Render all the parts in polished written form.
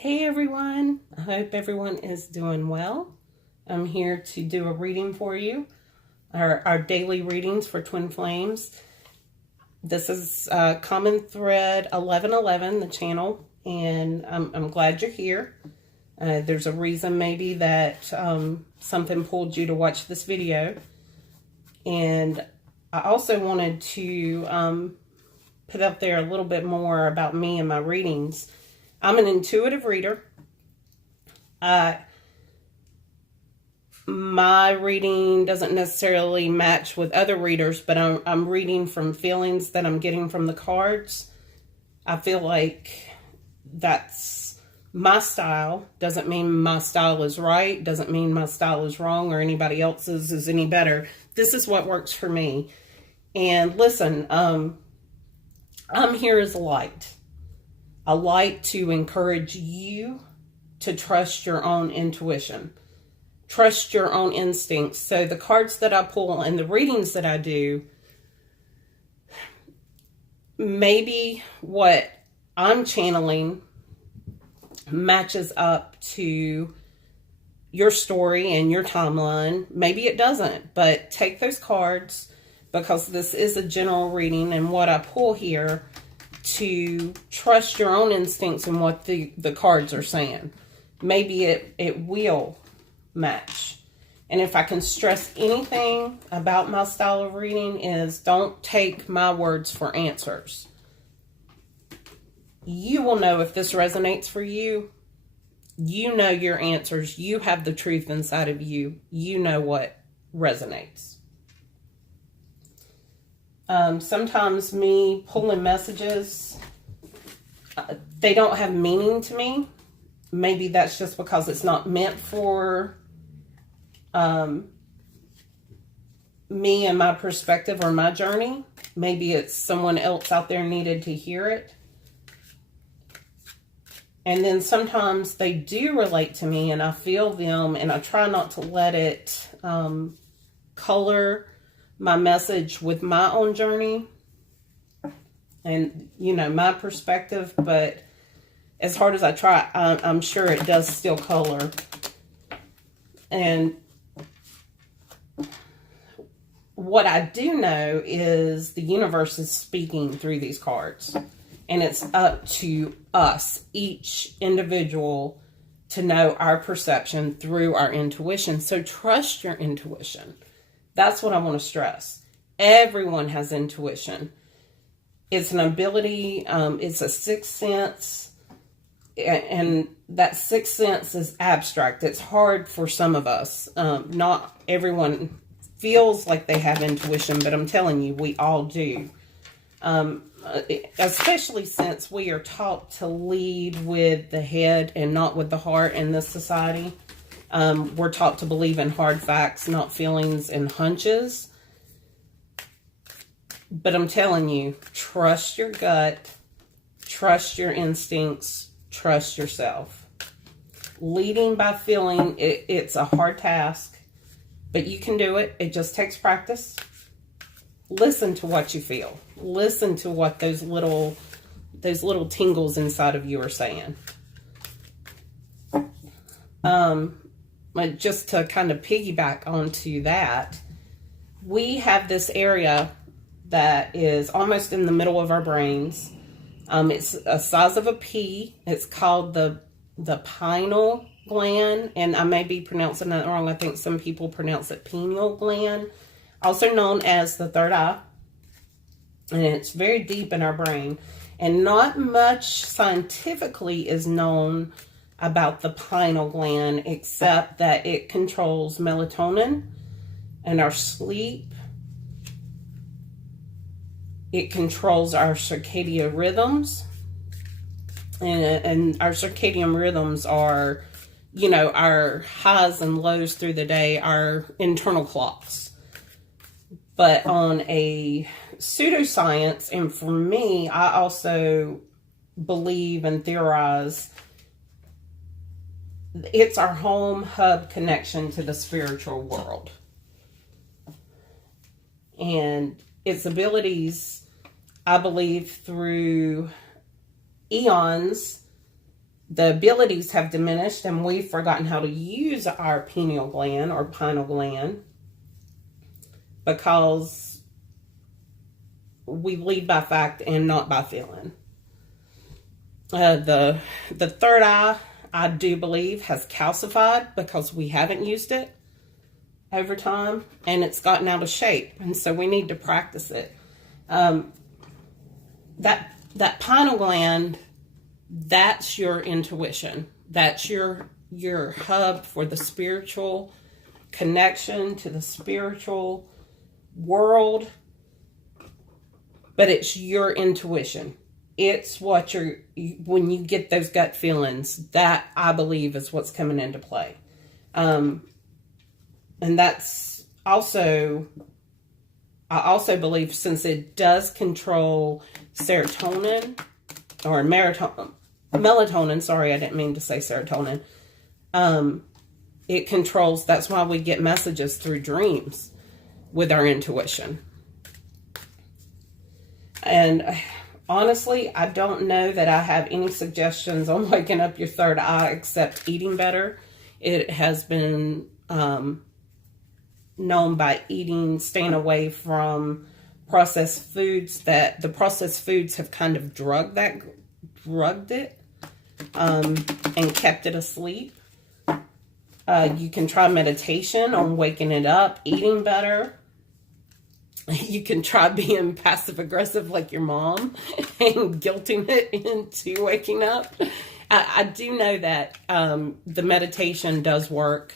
Hey everyone, I hope everyone is doing well. I'm here to do a reading for you, our daily readings for Twin Flames. This is Common Thread 1111, the channel, and I'm glad you're here. There's a reason maybe that something pulled you to watch this video. And I also wanted to put up there a little bit more about me and my readings. I'm an intuitive reader. My reading doesn't necessarily match with other readers, but I'm reading from feelings that I'm getting from the cards. I feel like that's my style. Doesn't mean my style is right. Doesn't mean my style is wrong or anybody else's is any better. This is what works for me. And listen, I'm here as a light. A light to encourage you to trust your own intuition. Trust your own instincts. So the cards that I pull and the readings that I do, maybe what I'm channeling matches up to your story and your timeline. Maybe it doesn't, but take those cards, because this is a general reading, and what I pull here, to trust your own instincts and what the cards are saying. Maybe it will match. And if I can stress anything about my style of reading, is don't take my words for answers. You will know if this resonates for you. You know your answers. You have the truth inside of you. You know what resonates. Sometimes me pulling messages, they don't have meaning to me. Maybe that's just because it's not meant for me and my perspective or my journey. Maybe it's someone else out there needed to hear it. And then sometimes they do relate to me and I feel them, and I try not to let it color my message with my own journey and, you know, my perspective. But as hard as I try, I'm sure it does still color. And what I do know is the universe is speaking through these cards, and it's up to us, each individual, to know our perception through our intuition. So trust your intuition. That's what I want to stress. Everyone has intuition. It's an ability, it's a sixth sense, and that sixth sense is abstract. It's hard for some of us. Not everyone feels like they have intuition, but I'm telling you, we all do. Especially since we are taught to lead with the head and not with the heart in this society. We're taught to believe in hard facts, not feelings and hunches. But I'm telling you, trust your gut, trust your instincts, trust yourself. Leading by feeling, it's a hard task, but you can do it. It just takes practice. Listen to what you feel. Listen to what those little tingles inside of you are saying. Just to kind of piggyback onto that, we have this area that is almost in the middle of our brains. It's a size of a pea. It's called the pineal gland, and I may be pronouncing that wrong. I think some people pronounce it pineal gland, also known as the third eye. And it's very deep in our brain, and not much scientifically is known about the pineal gland, except that it controls melatonin and our sleep. It controls our circadian rhythms, and our circadian rhythms are, you know, our highs and lows through the day, our internal clocks. But on a pseudoscience, and for me, I also believe and theorize, it's our home hub connection to the spiritual world. And its abilities, I believe, through eons, the abilities have diminished and we've forgotten how to use our pineal gland or pineal gland because we lead by fact and not by feeling. The third eye, I do believe, has calcified because we haven't used it over time and it's gotten out of shape. And so we need to practice it. That pineal gland, that's your intuition. That's your hub for the spiritual connection to the spiritual world. But it's your intuition. It's what when you get those gut feelings, that I believe is what's coming into play. And that's also, I also believe, since it does control serotonin or melatonin, sorry, I didn't mean to say serotonin. It controls, that's why we get messages through dreams with our intuition. And honestly, I don't know that I have any suggestions on waking up your third eye except eating better. It has been known by staying away from processed foods, that the processed foods have kind of drugged it and kept it asleep. You can try meditation on waking it up, eating better. You can try being passive aggressive like your mom and guilting it into waking up. I do know that the meditation does work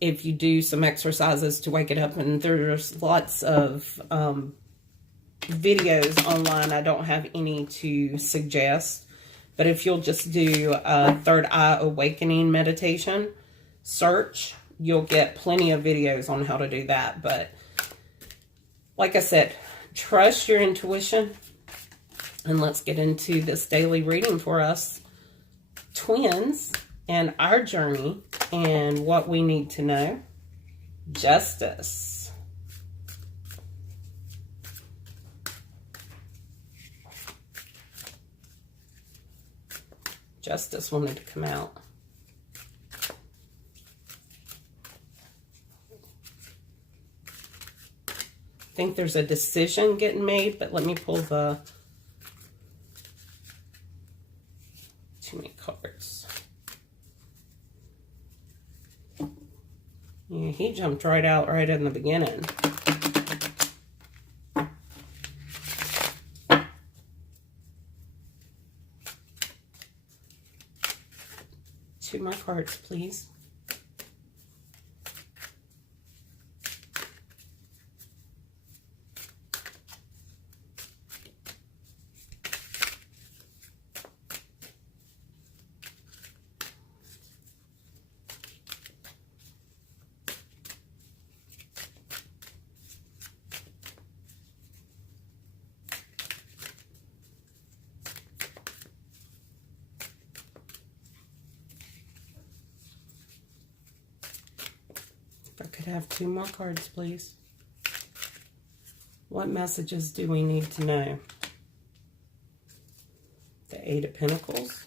if you do some exercises to wake it up. And there's lots of videos online. I don't have any to suggest. But if you'll just do a third eye awakening meditation search, you'll get plenty of videos on how to do that. But like I said, trust your intuition. And let's get into this daily reading for us twins and our journey and what we need to know. Justice. Justice wanted to come out. I think there's a decision getting made, but let me pull the too many cards. Yeah, he jumped right out right in the beginning. Two more cards, please. If I could have two more cards, please. What messages do we need to know? The Eight of Pentacles.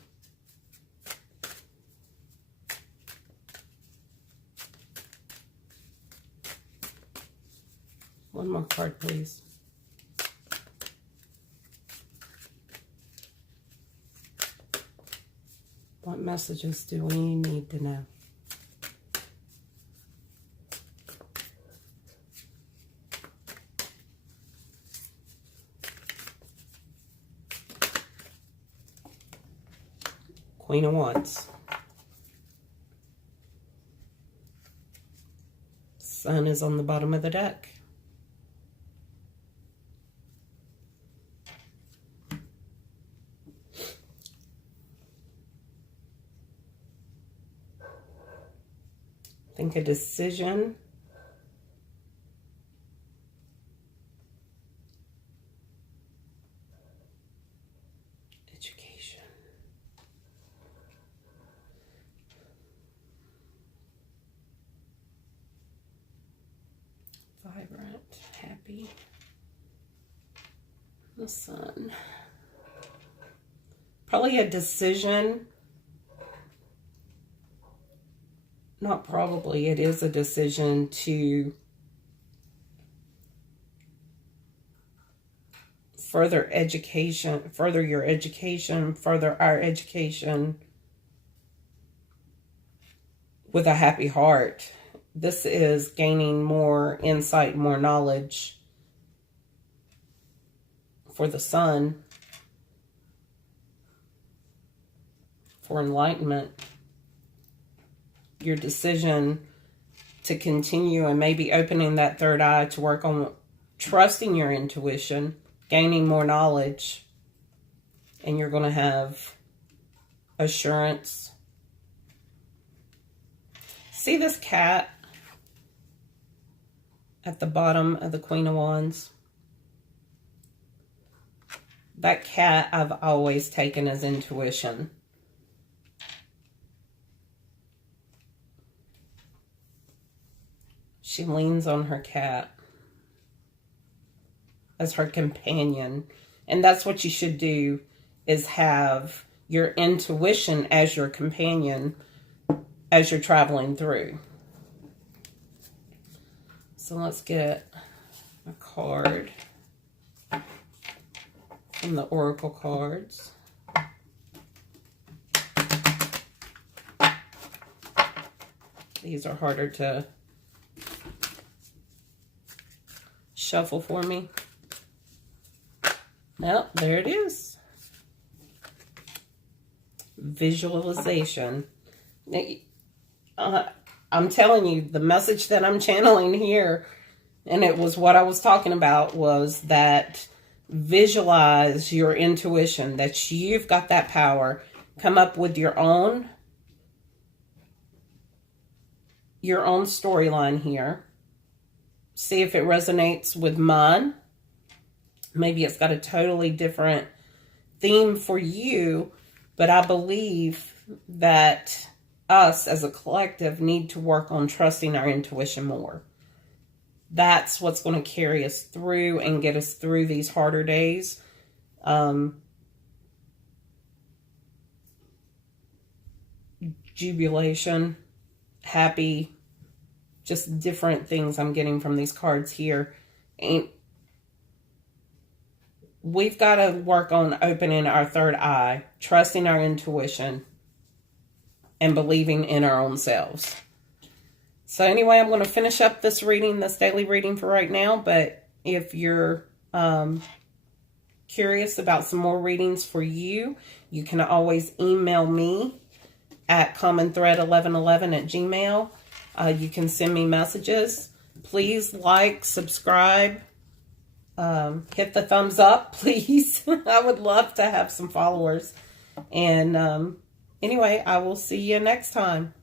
One more card, please. What messages do we need to know? Queen of Wands. Sun is on the bottom of the deck. Think a decision. Education. Vibrant, happy. The Sun. probably a decision. Not probably, it is a decision to further your education, further our education with a happy heart. This is gaining more insight, more knowledge for the sun, for enlightenment. Your decision to continue and maybe opening that third eye to work on trusting your intuition, gaining more knowledge, and you're going to have assurance. See this cat at the bottom of the Queen of Wands? That cat I've always taken as intuition. She leans on her cat as her companion. And that's what you should do, is have your intuition as your companion as you're traveling through. So let's get a card from the Oracle cards. These are harder to shuffle for me. Well, there it is. Visualization. I'm telling you, the message that I'm channeling here, and it was what I was talking about, was that visualize your intuition, that you've got that power. Come up with your own storyline here. See if it resonates with mine. Maybe it's got a totally different theme for you, but I believe that us as a collective need to work on trusting our intuition more. That's what's going to carry us through and get us through these harder days. Jubilation, happy, just different things I'm getting from these cards here. And we've got to work on opening our third eye, trusting our intuition, and believing in our own selves. So anyway, I'm going to finish up this reading, this daily reading for right now. But if you're curious about some more readings for you, you can always email me at commonthread1111@gmail.com. You can send me messages. Please like, subscribe, hit the thumbs up, please. I would love to have some followers. And anyway, I will see you next time.